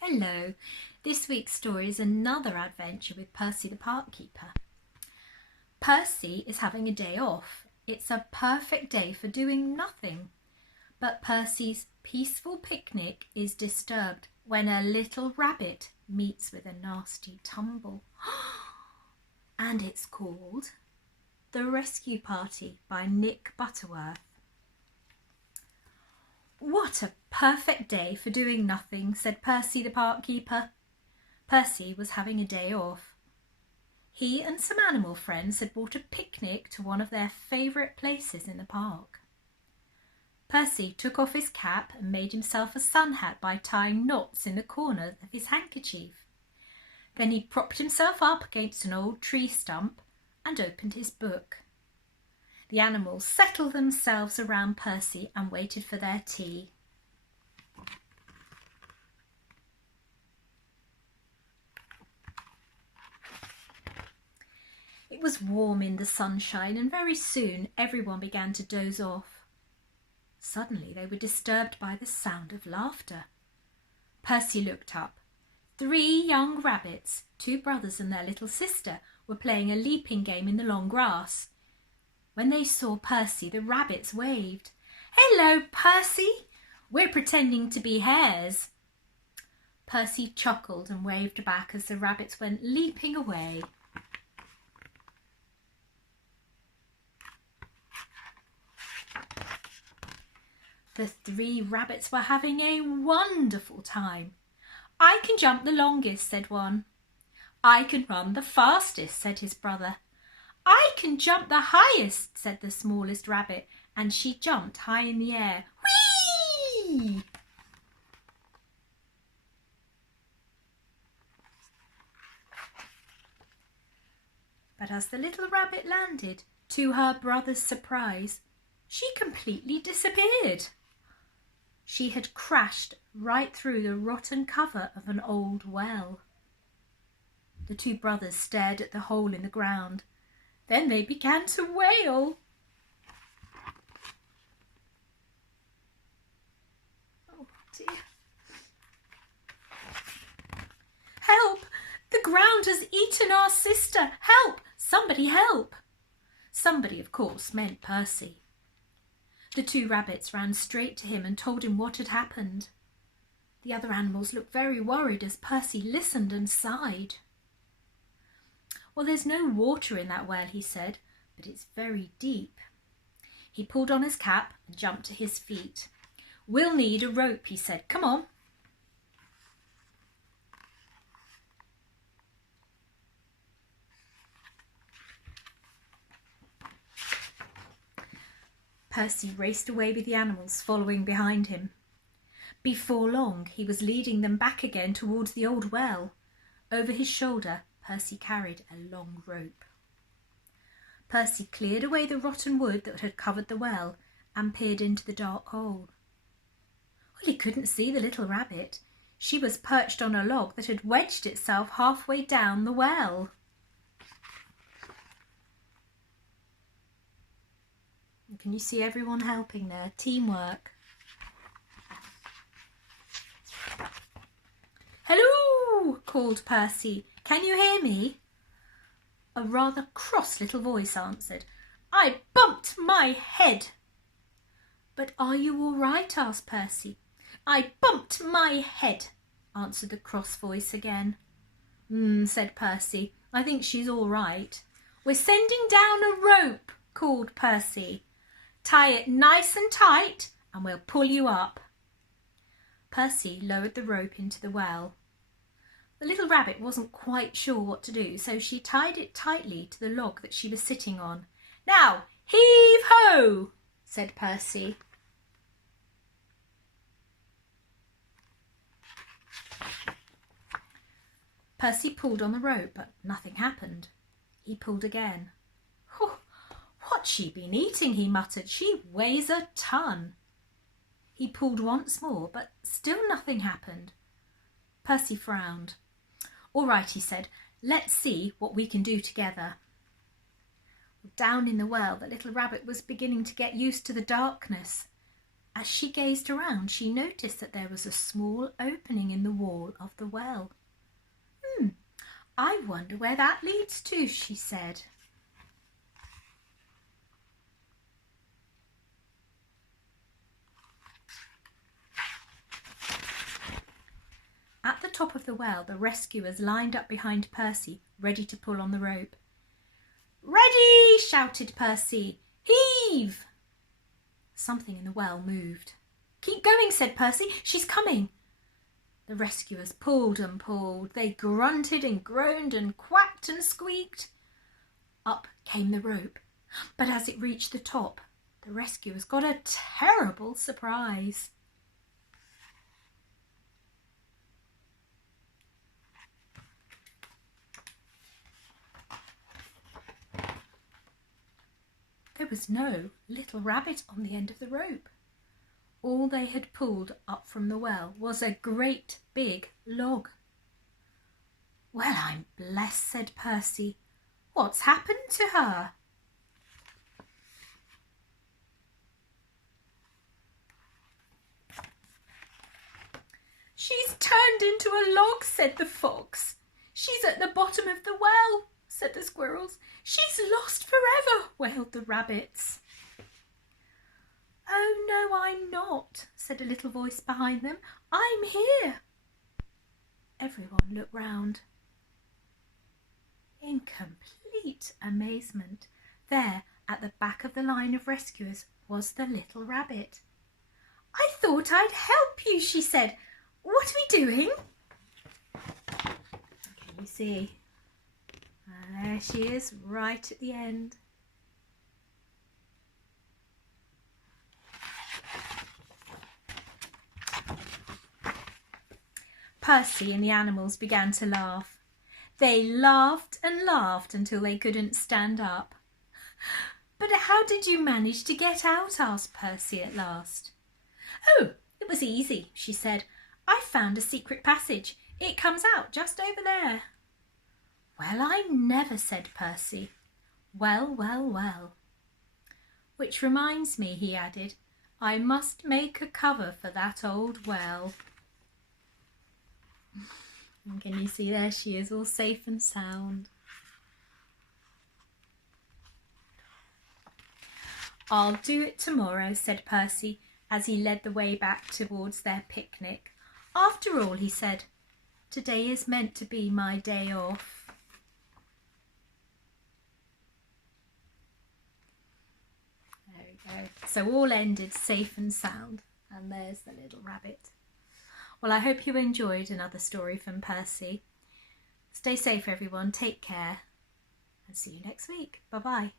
Hello, this week's story is another adventure with Percy the park keeper. Percy is having a day off. It's a perfect day for doing nothing. But Percy's peaceful picnic is disturbed when a little rabbit meets with a nasty tumble. And it's called The Rescue Party by Nick Butterworth. What a perfect day for doing nothing, said Percy the park keeper. Percy was having a day off. He and some animal friends had brought a picnic to one of their favourite places in the park. Percy took off his cap and made himself a sun hat by tying knots in the corner of his handkerchief. Then he propped himself up against an old tree stump and opened his book. The animals settled themselves around Percy and waited for their tea. It was warm in the sunshine, and very soon everyone began to doze off. Suddenly they were disturbed by the sound of laughter. Percy looked up. 3 young rabbits, 2 brothers and their little sister, were playing a leaping game in the long grass. When they saw Percy, the rabbits waved. "Hello, Percy! We're pretending to be hares." Percy chuckled and waved back as the rabbits went leaping away. The 3 rabbits were having a wonderful time. "I can jump the longest," said one. "I can run the fastest," said his brother. "I can jump the highest," said the smallest rabbit, and she jumped high in the air. Whee! But as the little rabbit landed, to her brother's surprise, she completely disappeared. She had crashed right through the rotten cover of an old well. The 2 brothers stared at the hole in the ground. Then they began to wail. "Oh dear. Help! The ground has eaten our sister! Help! Somebody help!" Somebody, of course, meant Percy. The 2 rabbits ran straight to him and told him what had happened. The other animals looked very worried as Percy listened and sighed. "Well, there's no water in that well," he said, "but it's very deep." He pulled on his cap and jumped to his feet. "We'll need a rope," he said. "Come on." Percy raced away with the animals following behind him. Before long, he was leading them back again towards the old well. Over his shoulder, Percy carried a long rope. Percy cleared away the rotten wood that had covered the well and peered into the dark hole. Well, he couldn't see the little rabbit. She was perched on a log that had wedged itself halfway down the well. Can you see everyone helping there? Teamwork. "Hello!" called Percy. "Can you hear me?" A rather cross little voice answered. "I bumped my head." "But are you all right?" asked Percy. "I bumped my head," answered the cross voice again. Said Percy. "I think she's all right." "We're sending down a rope," called Percy. "Tie it nice and tight and we'll pull you up." Percy lowered the rope into the well. The little rabbit wasn't quite sure what to do, so she tied it tightly to the log that she was sitting on. "Now, heave ho!" said Percy. Percy pulled on the rope, but nothing happened. He pulled again. "What's she been eating?" he muttered. "She weighs a ton." He pulled once more, but still nothing happened. Percy frowned. "All right," he said, "let's see what we can do together." Down in the well, the little rabbit was beginning to get used to the darkness. As she gazed around, she noticed that there was a small opening in the wall of the well. I wonder where that leads to, she said. At the top of the well, the rescuers lined up behind Percy, ready to pull on the rope. "Ready!" shouted Percy. "Heave!" Something in the well moved. "Keep going," said Percy. "She's coming." The rescuers pulled and pulled. They grunted and groaned and quacked and squeaked. Up came the rope, but as it reached the top, the rescuers got a terrible surprise. There was no little rabbit on the end of the rope. All they had pulled up from the well was a great big log. "Well, I'm blessed," said Percy. "What's happened to her?" "She's turned into a log," said the fox. "She's at the bottom of the well," said the squirrels. "She's lost forever," wailed the rabbits. "Oh, no, I'm not," said a little voice behind them. "I'm here." Everyone looked round. In complete amazement, there at the back of the line of rescuers was the little rabbit. "I thought I'd help you," she said. "What are we doing?" Can you see? There she is, right at the end. Percy and the animals began to laugh. They laughed and laughed until they couldn't stand up. "But how did you manage to get out?" asked Percy at last. "Oh, it was easy," she said. "I found a secret passage. It comes out just over there." "Well, I never," said Percy. "Well, well, well. Which reminds me," he added, "I must make a cover for that old well." And can you see, there she is, all safe and sound. "I'll do it tomorrow," said Percy as he led the way back towards their picnic. "After all," he said, "today is meant to be my day off." There we go. So all ended safe and sound. And there's the little rabbit. Well, I hope you enjoyed another story from Percy. Stay safe, everyone. Take care. And see you next week. Bye-bye.